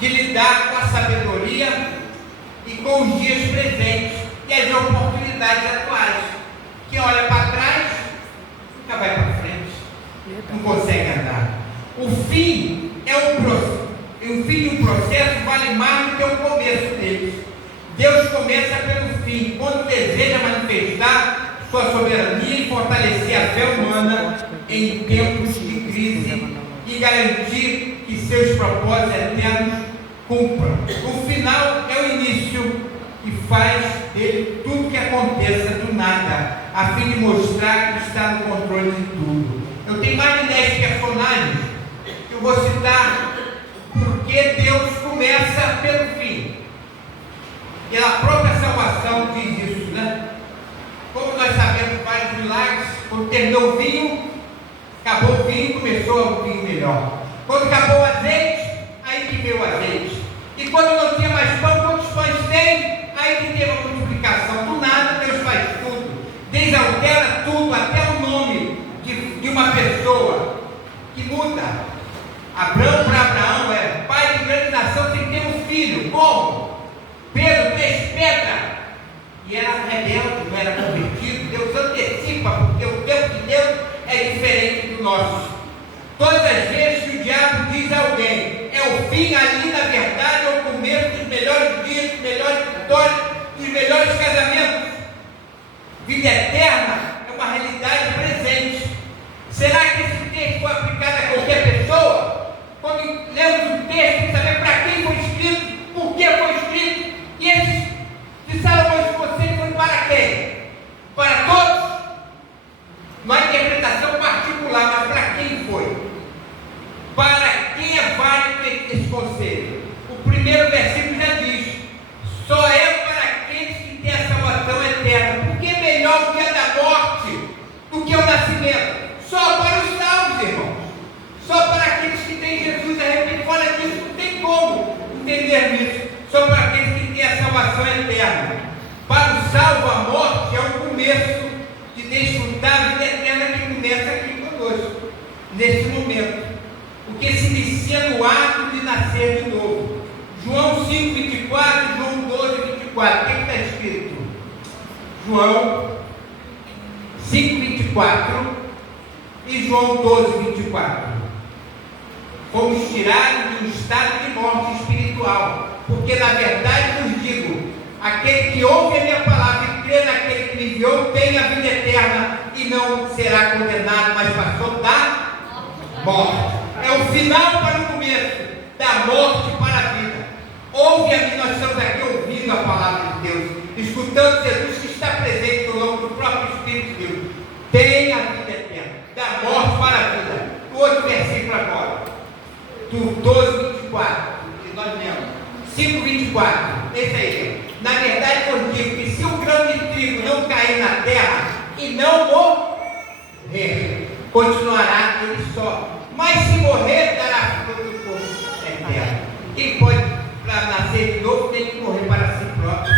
de lidar com a sabedoria e com os dias presentes e as oportunidades atuais. Quem olha para trás nunca vai para frente, não consegue andar. O fim de um processo vale mais do que o começo dele. Deus começa pelo fim, quando deseja manifestar sua soberania e fortalecer a fé humana em tempos de crise e garantir que seus propósitos eternos cumpram. O final é o início e faz dele tudo que aconteça do nada, a fim de mostrar que está no controle de tudo. Eu tenho mais de 10 personagens que eu vou citar porque Deus começa pelo fim. Pela própria salvação diz isso, né? Como nós sabemos vários milagres, quando terminou o vinho, acabou o vinho, começou o vinho melhor. Quando acabou o azeite, aí que veio o azeite. E quando não tinha mais pão, quantos pães tem? Aí que teve a multiplicação. Do nada Deus faz tudo, desaltera tudo, até o nome de uma pessoa que muda. Abraão para Abraão é pai de grande nação sem ter um filho. Como? Pedro fez pedra e era rebelde, não era convertido. Deus antecipa, porque o tempo de Deus é diferente do nosso. Todas as vezes que o diabo diz a alguém, é o fim ali, na verdade, é o começo dos melhores dias, dos melhores vitórias, dos melhores casamentos. Vida eterna é uma realidade presente. Será que esse texto foi aplicado a qualquer pessoa? Quando lemos o texto, tem que saber para quem foi escrito, por que foi escrito, e esses de Salomão e vocês foi para quem? Para todos? Não há interpretação particular, mas para quem foi? Para quem é válido esse conselho? O primeiro versículo já diz: só é para aqueles que têm a salvação eterna. Porque é melhor o dia da morte do que o nascimento. Só para os salvos, irmãos. Só para aqueles que têm Jesus arrependido. Fora disso, não tem como entender isso. Só para aqueles que têm a salvação eterna. Para o salvo, a morte é o começo de desfrutar a vida eterna que começa aqui conosco, nesse momento. Porque se inicia no ato de nascer de novo. João 5:24, João 12:24. O que está escrito? João 5:24 e João 12:24. Fomos tirados de um estado de morte espiritual, porque na verdade vos digo, aquele que ouve a minha palavra e crê naquele que me enviou tem a vida eterna e não será condenado, mas passou da morte. É o final para o começo, da morte para a vida. Ouve a mim, nós estamos aqui ouvindo a palavra de Deus, escutando Jesus que está presente no nome do próprio Espírito de Deus. Tem a vida eterna, da morte para a vida. O outro versículo agora, do 12:24, que nós lemos, 5:24, esse aí. Na verdade, eu digo que se o grão de trigo não cair na terra e não morrer, continuará ele só. Mas se morrer, dará fruto eterno. Quem pode, para nascer de novo, tem que morrer para si próprio.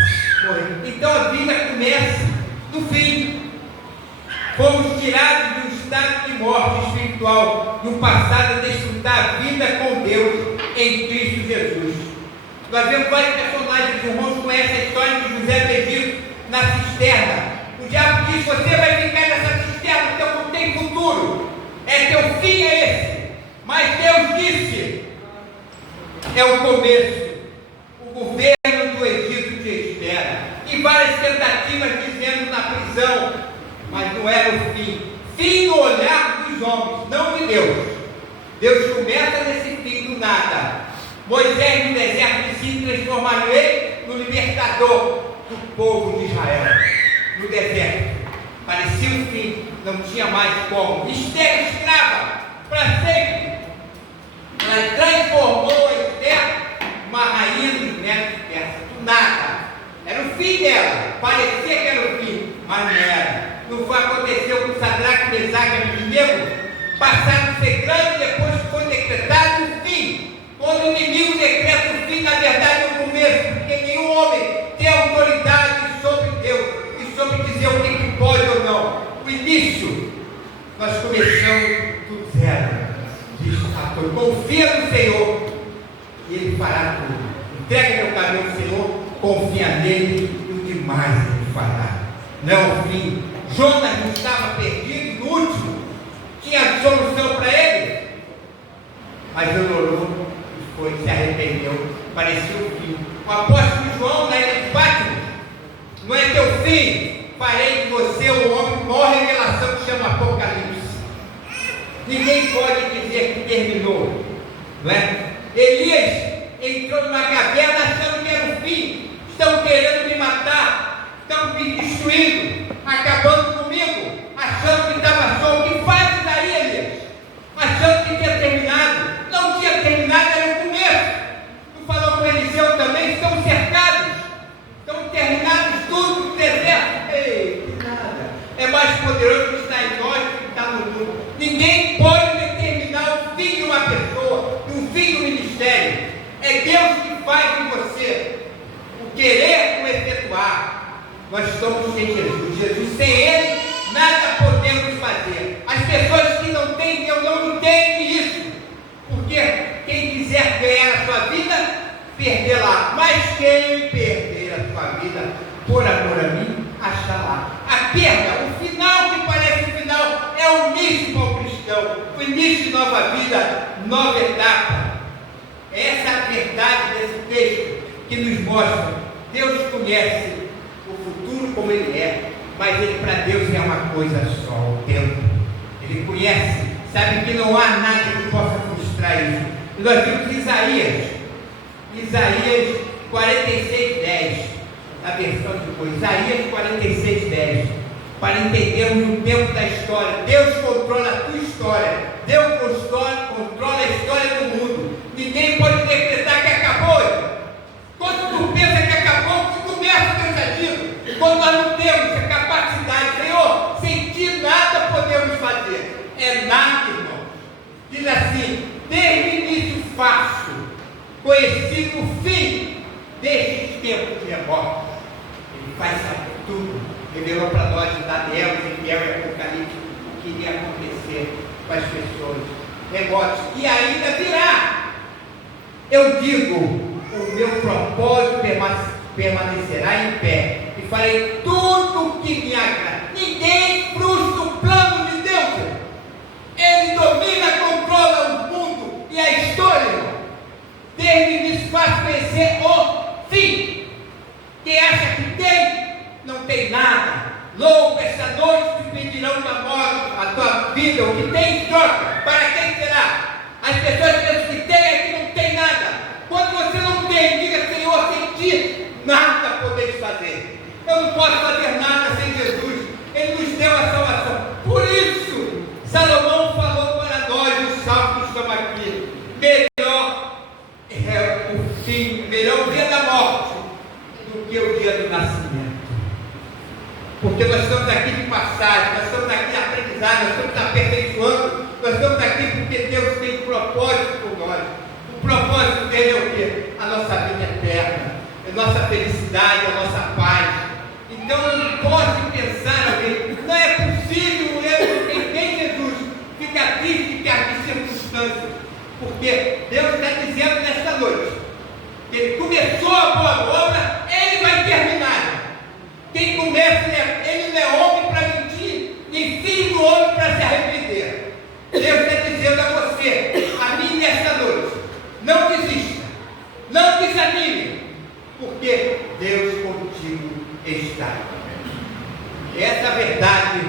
Morrer. Então a vida começa no fim. Fomos tirados de um estado de morte espiritual, de um passado a desfrutar a vida com Deus em Cristo Jesus. Nós vemos vários personagens, os irmãos conhecem a história de José do Egito na cisterna. O diabo diz: você vai ficar nessa cisterna, teu não tem futuro, teu fim é esse. Mas Deus disse: é o começo, o governo do Egito te espera. E várias tentativas dizendo na prisão, mas não era o fim. Fim no olhar dos homens, não de Deus. Deus começa nesse fim do nada. Moisés no deserto se transformaria no libertador do povo de Israel. No deserto, parecia o fim, não tinha mais como. Esther escrava para sempre. Ela transformou a Esther uma rainha dos netos de Persa. Do nada. Era o fim dela. Parecia que era o fim, mas não era. Não foi aconteceu com Sadraque, Mesaque e Abednego? Passaram a ser grande depois que foi decretado o fim. Quando o inimigo decreta o fim, na verdade é o começo, porque nenhum homem tem autoridade sobre Deus e sobre dizer o que pode ou não. O início, nós começamos do zero. Diz o pastor: confia no Senhor e Ele fará Entrega teu caminho ao Senhor, confia nele e o demais ele fará. Não é o fim. Jonas não estava perdido no último, tinha solução para ele, mas ele orou e foi, se arrependeu, parecia o fim. O apóstolo João, na ilha de Patmos, não é teu fim, farei de você o homem, maior revelação que chama Apocalipse. Ninguém pode dizer que terminou, não é? Elias entrou numa caverna achando que era o fim. Estão querendo me matar, estão me destruindo, acabando comigo, achando que estava só. O que fazes aí, Elias? Achando que tinha terminado. Não tinha terminado, era o começo. Tu falou com Eliseu também, estão cercados, estão terminados tudo no deserto. Ei, que nada. É mais poderoso que está em nós que está no mundo. Ninguém pode determinar o fim de uma pessoa, o fim do ministério. É Deus que faz em você o querer e o efetuar. Nós estamos sem Jesus. Jesus, sem Ele, nada podemos fazer. As pessoas que não têm Deus não entendem isso. Porque quem quiser ganhar a sua vida, perdê-la. Mas quem perder a sua vida por amor a mim, achará. A perda, o final que parece o final, é o início para o cristão. O início de nova vida, nova etapa. Essa é a verdade desse texto que nos mostra. Deus conhece o futuro como ele é, mas ele, para Deus, é uma coisa só, o tempo. Ele conhece, sabe que não há nada que possa frustrar isso. E nós vimos Isaías 46:10, a versão de depois, Isaías 46:10, para entendermos o tempo da história. Deus controla a tua história, Deus controla a história do mundo. Ninguém pode decretar que acabou. Quando tu pensa que acabou, tu começa o teu jardim. Quando nós não temos a capacidade, Senhor, sem ti nada podemos fazer. É nada, irmão. Diz assim: desde o início faço, conhecido o fim destes tempos remotos. Ele faz saber tudo. Revelou para nós em Daniel, Ezequiel e Apocalipse o que iria acontecer com as pessoas remotas. E ainda virá. Eu digo, o meu propósito permanecerá em pé, e farei tudo o que me agrada. Ninguém frustra o plano de Deus. Ele domina, controla o mundo e a história. Desde o início faz conhecer o fim. Quem acha que tem, não tem nada. Louco, essa noite te pedirão da morte a tua vida, o que tem em troca. Para quem será? As pessoas pensam que tem, é que não tem nada. Quando você não tem, diga: Senhor, sem ti nada podeis fazer. Eu não posso fazer nada sem Jesus. Ele nos deu a salvação. Por isso, Salomão falou para nós, os salmos que estão aqui: melhor é o fim, melhor o dia da morte do que o dia do nascimento. Porque nós estamos aqui de passagem, nós estamos aqui de aprendizagem, nós estamos aperfeiçoando, nós estamos aqui porque Deus tem um propósito por nós. O propósito dele é o quê? A nossa vida eterna, a nossa felicidade, a nossa paz. Então não pode pensar alguém, não é possível, quem tem Jesus fica triste de ter circunstâncias, porque Deus está dizendo nesta noite que Ele começou a boa obra, Ele vai terminar. Quem começa, ele não é homem para mentir, nem filho do homem para se arrepender. Deus está dizendo a você, a mim nesta noite: não desista, não desanime, porque Deus contigo está. Essa é a verdade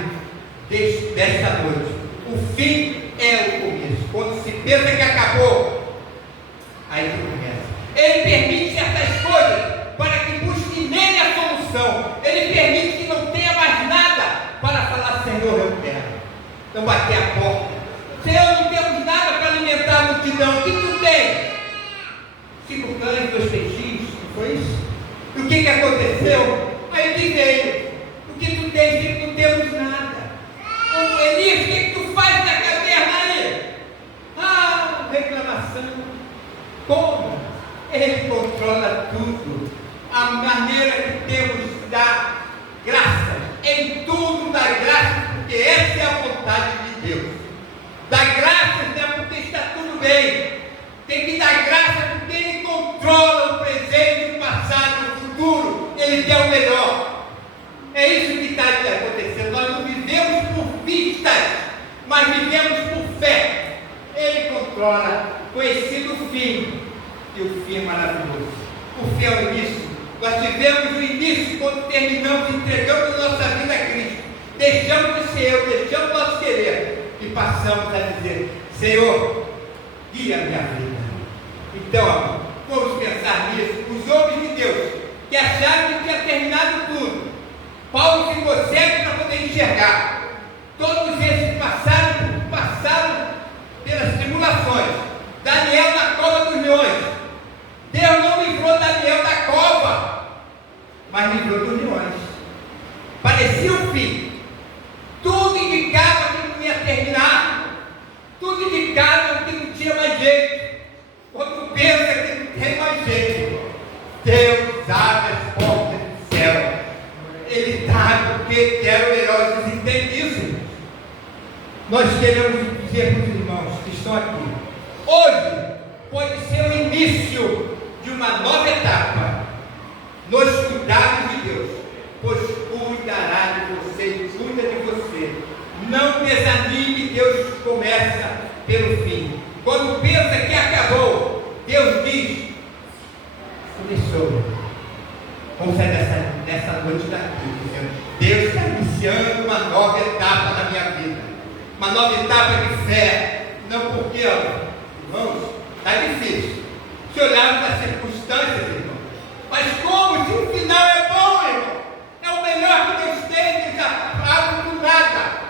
desta noite. O fim é o começo. Quando se pensa que acabou, aí que começa. Ele permite certas coisas para que busque nele a solução. Ele permite que não tenha mais nada para falar: Senhor, eu quero. Não bater a porta: Senhor, não temos nada para alimentar a multidão. O que tu tens? 5 cães, 2 peixinhos. Não foi isso? E o que aconteceu? Aí ele veio: o que tu tens? Que não temos nada. Elias, o que tu faz na caverna aí? Reclamação. Como? Ele controla tudo. A maneira que temos de dar graça, em tudo dá graça, porque essa é a vontade de Deus. Dá graça não é porque está tudo bem, tem que dar graça porque Ele controla o presente isso que está acontecendo. Nós não vivemos por vistas, mas vivemos por fé. Ele controla, conhecido o fim, e o fim é maravilhoso. O fim é o início. Nós tivemos o início quando terminamos, entregamos a nossa vida a Cristo. Deixamos de ser eu, deixamos o nosso querer e passamos a dizer: Senhor, guia a minha vida. Então, vamos pensar nisso. Os homens de Deus que acharam que tinha terminado tudo, Paulo ficou cego para poder enxergar. Todos esses passaram pelas tribulações. Daniel na cova dos leões. Deus não livrou Daniel da cova, mas livrou dos leões. Parecia o fim. Tudo indicava que não ia terminar. Tudo indicava que não tinha mais jeito. Quando pensa que não tem mais jeito, Deus abre as portas do céu. Ele dá porque quer o melhor. Vocês entendem isso? Nós queremos dizer para os irmãos que estão aqui: hoje pode ser o início de uma nova etapa nos cuidados de Deus, pois cuidará de você e cuida de você. Não desanime, Deus começa pelo fim. Quando pensa que acabou, Deus diz: começou. Vamos sair dessa noite daqui, dizendo: Deus está iniciando uma nova etapa na minha vida, uma nova etapa de fé. Não porque, irmãos, está difícil. Se olharmos as circunstâncias, irmão, mas como se o final é bom, irmão? É o melhor que Deus tem, Deus já abre do nada.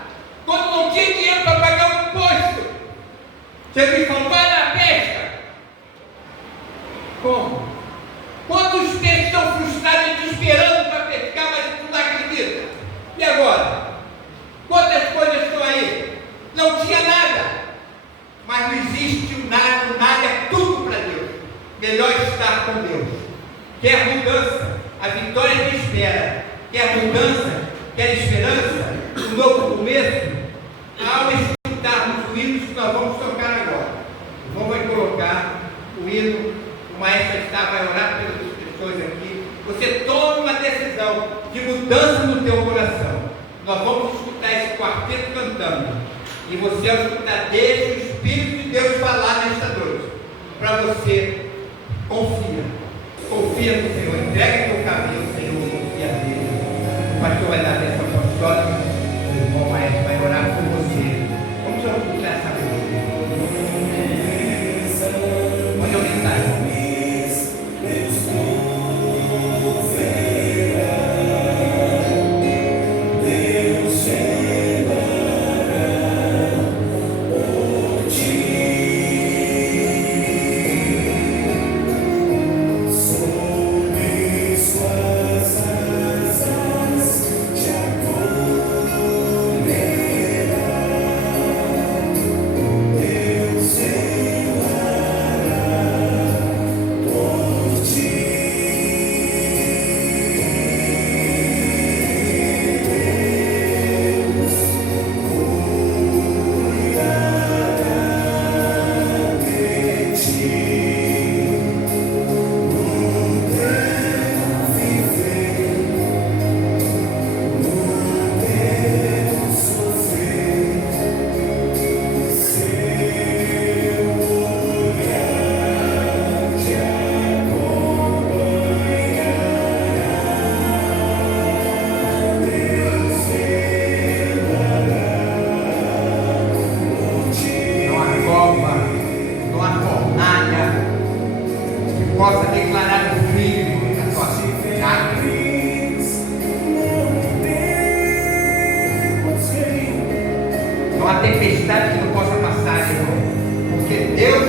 Quando não tinha dinheiro para pagar o imposto, Jesus falou: vai na pesca. Como? Quantos peixes estão frustrados e te esperando para pescar, mas tu não acredita? E agora? Quantas coisas estão aí? Não tinha nada, mas não existe o nada, é tudo para Deus. Melhor estar com Deus. Quer mudança? A vitória te espera. Quer mudança? Quer esperança? Um novo começo? Ao escutarmos o hino que nós vamos tocar agora, vamos colocar o hino. O maestro vai orar pelas pessoas aqui. Você toma uma decisão de mudança no teu coração. Nós vamos escutar esse quarteto cantando. E você, ao escutar, deixa o Espírito de Deus falar nesta noite. Para você, confia no Senhor, entrega teu caminho ao Senhor, confia nele. O pastor vai dar a bênção apostólica, o irmão maestro vai orar por você. Vamos escutar essa música. Pode aumentar, irmão. Possa declarar o fim da tua cidade. Não há tempestade que não possa passar, irmão, porque Deus